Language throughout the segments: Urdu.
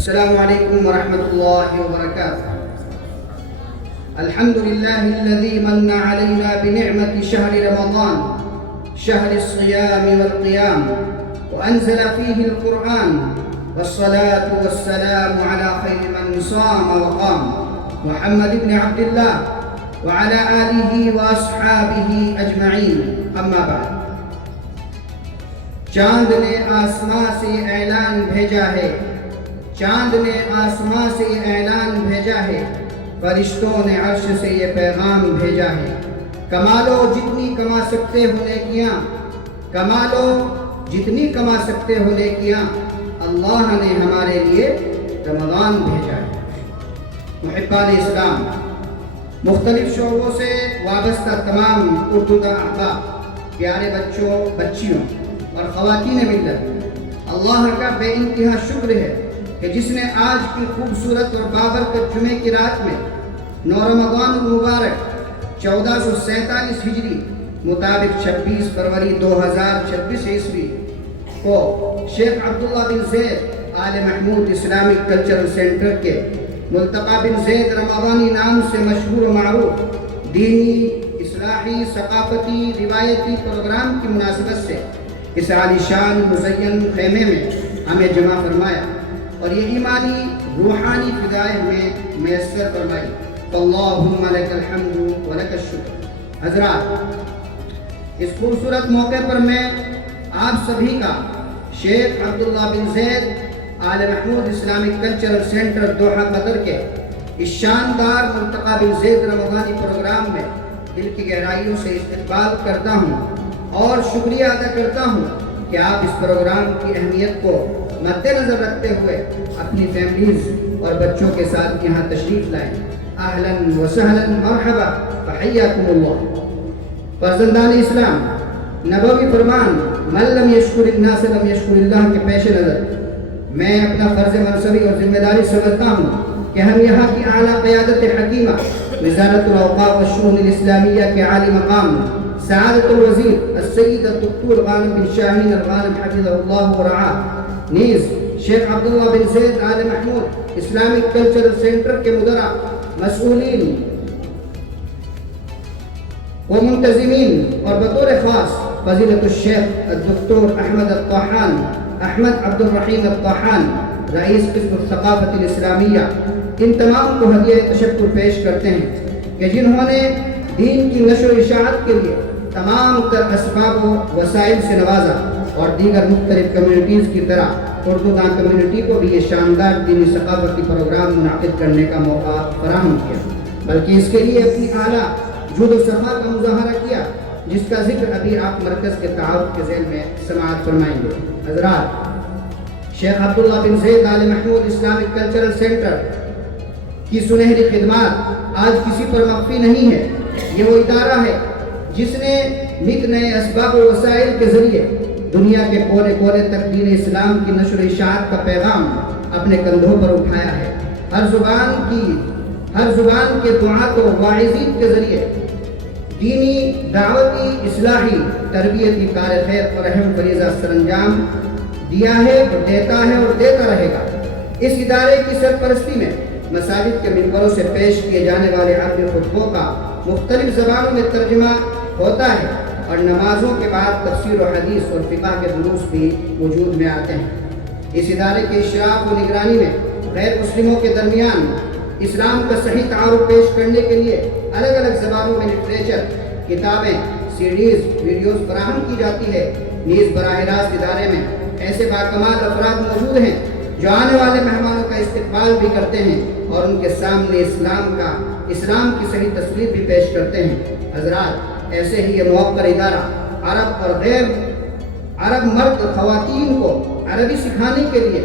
السلام عليكم ورحمة الله وبركاته. الحمد لله الذي من علينا بنعمة شهر رمضان، شهر الصيام والقيام، وأنزل فيه القرآن، والصلاة والسلام على خير من صام وقام، محمد بن عبد الله وعلى آله وأصحابه أجمعين. أما بعد. چاند نے آسمان سے اعلان بھیجا ہے، چاند نے آسمان سے اعلان بھیجا ہے، فرشتوں نے عرش سے یہ پیغام بھیجا ہے، کمالو جتنی کما سکتے ہو نیکیاں، کمالو جتنی کما سکتے ہو نیکیاں، اللہ نے ہمارے لیے رمضان بھیجا ہے. محبان اسلام، مختلف شعبوں سے وابستہ تمام اردو کا احباب، پیارے بچوں، بچیوں اور خواتین ملت، اللہ کا بے انتہا شکر ہے کہ جس نے آج کی خوبصورت اور بابرکت جمعے کی رات میں 9 رمضان المبارک 1447 ہجری مطابق 26 فروری 2026 عیسوی کو شیخ Abdullah bin Zaid Al Mahmoud Islamic cultural centre کے ملتقى بن زید رمضانی نام سے مشہور و معروف دینی، اصلاحی، ثقافتی، روایتی پروگرام کی مناسبت سے اس عالیشان مزین خیمے میں ہمیں جمع فرمایا اور یہ ایمانی روحانی فضائل میں میسر فرمائی. اللہم لک الحمد و لک الشکر. حضرات، اس خوبصورت موقع پر میں آپ سبھی کا Sheikh Abdullah bin Zaid Al Mahmoud Islamic cultural centre Doha Qatar کے اس شاندار ملتقى بن زید رمضانی پروگرام میں دل کی گہرائیوں سے استقبال کرتا ہوں اور شکریہ ادا کرتا ہوں کہ آپ اس پروگرام کی اہمیت کو مد نظر رکھتے ہوئے اپنی فیملیز اور بچوں کے ساتھ یہاں تشریف لائیں. اہلا و سہلا مرحبا فحیاکم اللہ. فرزندان اسلام، نبوی فرمان من لم یشکر الناس لم یشکر اللہ کے پیش نظر میں اپنا فرض منصبی اور ذمہ داری سمجھتا ہوں کہ ہم یہاں کی اعلیٰ قیادت حکیمہ وزارت الاوقاف والشؤون الاسلامیہ کے عالی مقام سعادت الوزیر السید الدکتور غانم بن شاہین الغانم حفظہ اللہ ورعاہ، نیز شیخ Abdullah bin Zaid Al Mahmoud Islamic cultural centre کے مدراء، مسئولین و منتظمین اور بطور خاص فضیلت الشیخ الدکتور احمد الطاحان، احمد عبد الرحیم الطاحان، رئیس قسم الثقافت الاسلامیہ، ان تمام کو ہدیہ تشکر پیش کرتے ہیں کہ جنہوں نے دین کی نشر و اشاعت کے لیے تمام تر اسباب و وسائل سے نوازا اور دیگر مختلف کمیونٹیز کی طرح اردو داں کمیونٹی کو بھی یہ شاندار دینی ثقافتی پروگرام منعقد کرنے کا موقع فراہم کیا، بلکہ اس کے لیے اپنی اعلیٰ جود و سخا کا مظاہرہ کیا، جس کا ذکر ابھی آپ مرکز کے تعاون کے ذیل میں سماعت فرمائیں گے. حضرات، شیخ Abdullah bin Zaid Al Mahmoud Islamic cultural centre کی سنہری خدمات آج کسی پر مخفی نہیں ہے. یہ وہ ادارہ ہے جس نے نت نئے اسباب و وسائل کے ذریعے دنیا کے کونے کونے تک دین اسلام کی نشر و اشاعت کا پیغام اپنے کندھوں پر اٹھایا ہے. ہر زبان کے دعات و واعظین کے ذریعے دینی، دعوتی، اصلاحی، تربیتی کار خیر اور اہم فریضہ سر انجام دیا ہے اور دیتا ہے اور دیتا رہے گا. اس ادارے کی سرپرستی میں مساجد کے منبروں سے پیش کیے جانے والے عربی خطبوں کا مختلف زبانوں میں ترجمہ ہوتا ہے اور نمازوں کے بعد تفسیر و حدیث اور فقہ کے دروس بھی وجود میں آتے ہیں. اس ادارے کے اشراف و نگرانی میں غیر مسلموں کے درمیان اسلام کا صحیح تعارف پیش کرنے کے لیے الگ الگ زبانوں میں لٹریچر، کتابیں، سیڈیز، ویڈیوز فراہم کی جاتی ہے. نیز براہ راست ادارے میں ایسے باکمال افراد موجود ہیں جو آنے والے مہمانوں کا استقبال بھی کرتے ہیں اور ان کے سامنے اسلام کی صحیح تصویر بھی پیش کرتے ہیں. حضرات، ایسے ہی یہ موقر ادارہ عرب اور غیر عرب مرد خواتین کو عربی سکھانے کے لیے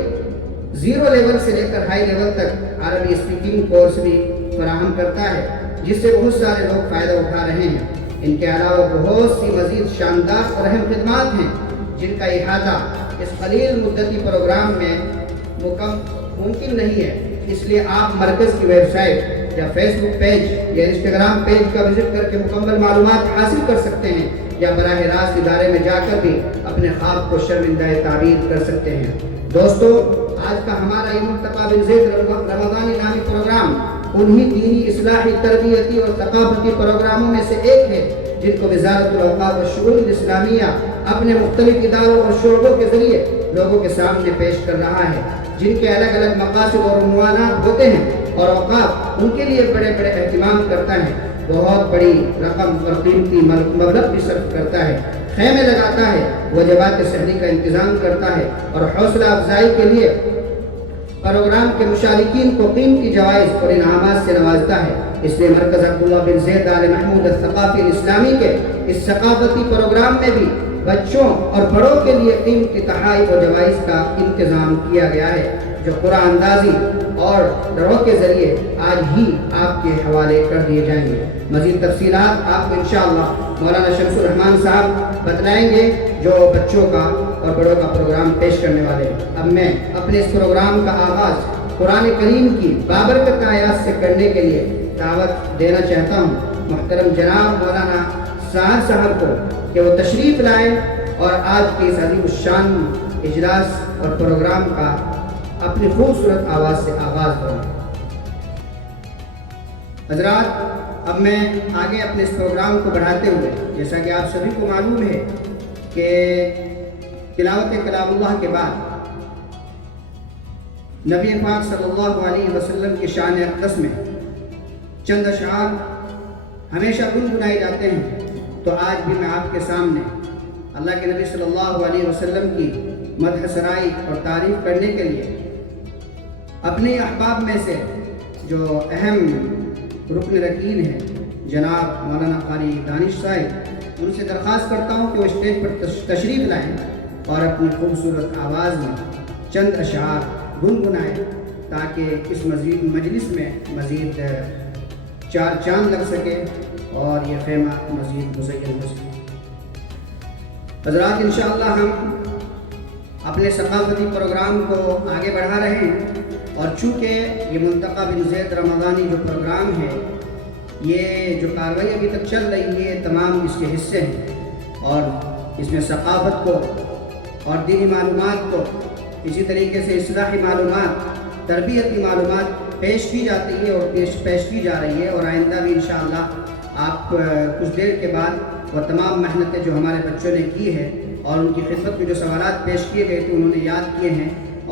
0 لیول سے لے کر ہائی لیول تک عربی اسپیکنگ کورس بھی فراہم کرتا ہے، جس سے بہت سارے لوگ فائدہ اٹھا رہے ہیں. ان کے علاوہ بہت سی مزید شاندار اور اہم خدمات ہیں جن کا احاطہ اس قلیل مدتی پروگرام میں ممکن نہیں ہے. اس لیے آپ مرکز کی ویب سائٹ یا فیس بک پیج یا انسٹاگرام پیج کا وزٹ کر کے مکمل معلومات حاصل کر سکتے ہیں یا براہ راست ادارے میں جا کر بھی اپنے خواب کو شرمندہ تعبیر کر سکتے ہیں. دوستو، آج کا ہمارا یہ ملتقى بن زید رمضانی نامی پروگرام انہی دینی اصلاحی تربیتی اور ثقافتی پروگراموں میں سے ایک ہے جن کو وزارت الاوقاف والشؤون الاسلامیہ اپنے مختلف اداروں اور شعبوں کے ذریعے لوگوں کے سامنے پیش کر رہا ہے، جن کے الگ الگ مقاصد اور عنوانات ہوتے ہیں اور اوقاف ان کے لیے بڑے بڑے اہتمام کرتا ہے، بہت بڑی رقم اور قیمتی مبلغ بھی صرف کرتا ہے، خیمے لگاتا ہے، وجبات سحری کا انتظام کرتا ہے اور حوصلہ افزائی کے لیے پروگرام کے مشارکین کو قیمتی جوائز اور انعامات سے نوازتا ہے۔ اس لیے مرکز عبداللہ بن زید آل محمود الثقافی الاسلامی کے اس ثقافتی پروگرام میں بھی بچوں اور بڑوں کے لیے قیمتی تحائف و جوائز کا انتظام کیا گیا ہے، جو قرآن اندازی اور ڈروں کے ذریعے آج ہی آپ کے حوالے کر دیے جائیں گے۔ مزید تفصیلات آپ کو انشاءاللہ مولانا شمس الرحمان صاحب بتلائیں گے جو بچوں کا اور بڑوں کا پروگرام پیش کرنے والے ہیں۔ اب میں اپنے اس پروگرام کا آغاز قرآن کریم کی بابرکت آیات سے کرنے کے لیے دعوت دینا چاہتا ہوں محترم جناب مولانا سعد صاحب کو کہ وہ تشریف لائیں اور آج کے اس عظیم الشان اجلاس اور پروگرام کا اپنی خوبصورت آواز سے آغاز کریں۔ حضرات، اب میں آگے اپنے اس پروگرام کو بڑھاتے ہوئے، جیسا کہ آپ سبھی کو معلوم ہے کہ تلاوت کلام اللہ کے بعد نبی پاک صلی اللہ علیہ وسلم کی شان اقدس میں چند اشعار ہمیشہ گنگنائے جاتے ہیں، تو آج بھی میں آپ کے سامنے اللہ کے نبی صلی اللہ علیہ وسلم کی مدح سرائی اور تعریف کرنے کے لیے اپنے احباب میں سے جو اہم رکن رکین ہیں جناب مولانا قاری دانش صاحب، ان سے درخواست کرتا ہوں کہ وہ اسٹیج پر تشریف لائیں اور اپنی خوبصورت آواز میں چند اشعار گنگنائیں تاکہ اس مجلس میں مزید چار چاند لگ سکے اور یہ خیمہ مزید مزین ہو سکے۔ حضرات، انشاءاللہ ہم اپنے ثقافتی پروگرام کو آگے بڑھا رہے ہیں، اور چونکہ یہ ملتقى بن زید رمضانی جو پروگرام ہے، یہ جو کارروائی ابھی تک چل رہی ہے، تمام اس کے حصے ہیں، اور اس میں ثقافت کو اور دینی معلومات کو، اسی طریقے سے اصلاحی معلومات، تربیتی معلومات پیش کی جاتی ہے اور پیش کی جا رہی ہے، اور آئندہ بھی انشاءاللہ آپ کچھ دیر کے بعد وہ تمام محنتیں جو ہمارے بچوں نے کی ہے اور ان کی خدمت میں جو سوالات پیش کیے گئے تھے انہوں نے یاد کیے ہیں،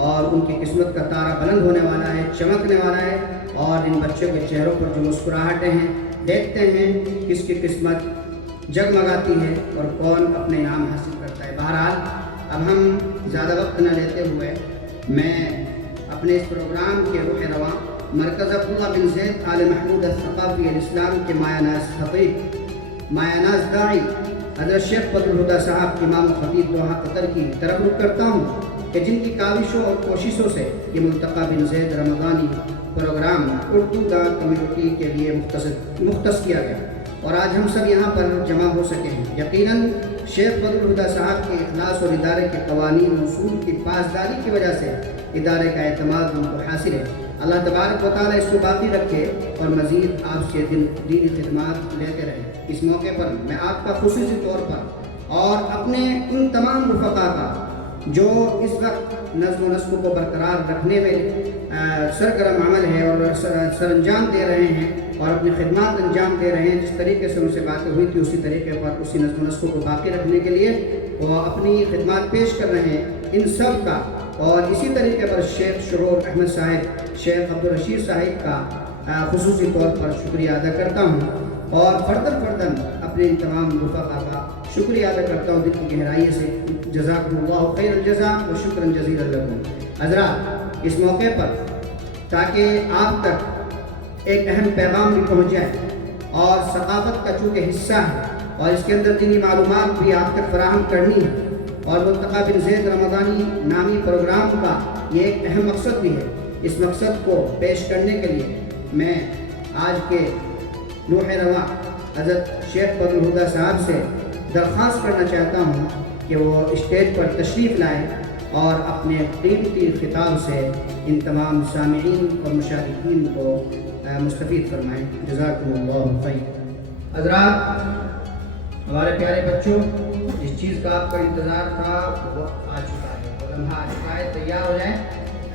اور ان کی قسمت کا تارہ بلند ہونے والا ہے، چمکنے والا ہے، اور ان بچوں کے چہروں پر جو مسکراہٹیں ہیں، دیکھتے ہیں کس کی قسمت جگمگاتی ہے اور کون اپنے انعام حاصل کرتا ہے۔ بہرحال اب ہم زیادہ وقت نہ لیتے ہوئے میں اپنے اس پروگرام کے روح رواں مرکز عبداللہ بن زید آل محمود الثقافی الاسلام کے مایہ ناز خطیب، مایہ ناز داعی حضرت شیخ فضل الہدیٰ صاحب امام و خطیب دوحہ قطر کی طرف رخ کرتا ہوں کہ جن کی کاوشوں اور کوششوں سے یہ ملتقى بن زید رمضانی پروگرام اردو دان کمیونٹی کے لیے مختص کیا گیا، اور آج ہم سب یہاں پر جمع ہو سکے ہیں۔ یقیناً شیخ فضل الہدیٰ صاحب کے اخلاص اور ادارے کے قوانین و اصول کی پاسداری کی وجہ سے ادارے کا اعتماد ان کو حاصل ہے۔ اللہ تبارک و تعالیٰ اس کو باقی رکھے اور مزید آپ سے دینی خدمات لیتے رہے۔ اس موقع پر میں آپ کا خصوصی طور پر اور اپنے ان تمام رفقا کا جو اس وقت نظم و نسق کو برقرار رکھنے میں سرگرم عمل ہے اور سر انجام دے رہے ہیں اور اپنی خدمات انجام دے رہے ہیں، جس طریقے سے ان سے باتیں ہوئی تھی اسی طریقے پر اسی نظم و نسق کو باقی رکھنے کے لیے وہ اپنی خدمات پیش کر رہے ہیں، ان سب کا، اور اسی طریقے پر شیخ شرور احمد صاحب، شیخ عبدالرشید صاحب کا خصوصی طور پر شکریہ ادا کرتا ہوں، اور فرداً اپنے ان تمام رفقا کا شکریہ ادا کرتا ہوں دل کی گہرائی سے۔ جزاکم اللہ خیر الجزاء و شکرا جزیلا لکم۔ حضرات، اس موقع پر تاکہ آپ تک ایک اہم پیغام بھی پہنچ جائے اور ثقافت کا چونکہ حصہ ہے اور اس کے اندر دینی معلومات بھی آپ تک فراہم کرنی ہے، اور ملتقى بن زید رمضانی نامی پروگرام کا یہ ایک اہم مقصد بھی ہے، اس مقصد کو پیش کرنے کے لیے میں آج کے روح رواں حضرت شیخ فضل الہدیٰ صاحب سے درخواست کرنا چاہتا ہوں کہ وہ اسٹیج پر تشریف لائیں اور اپنے قیمتی خطاب سے ان تمام سامعین اور مشاہدین کو مستفید فرمائیں۔ جزاکم اللہ خیر۔ حضرات، ہمارے پیارے بچوں، جس چیز کا آپ کا انتظار تھا وقت آ چکا ہے، وہ لمحہ آ چکا ہے، تیار ہو جائیں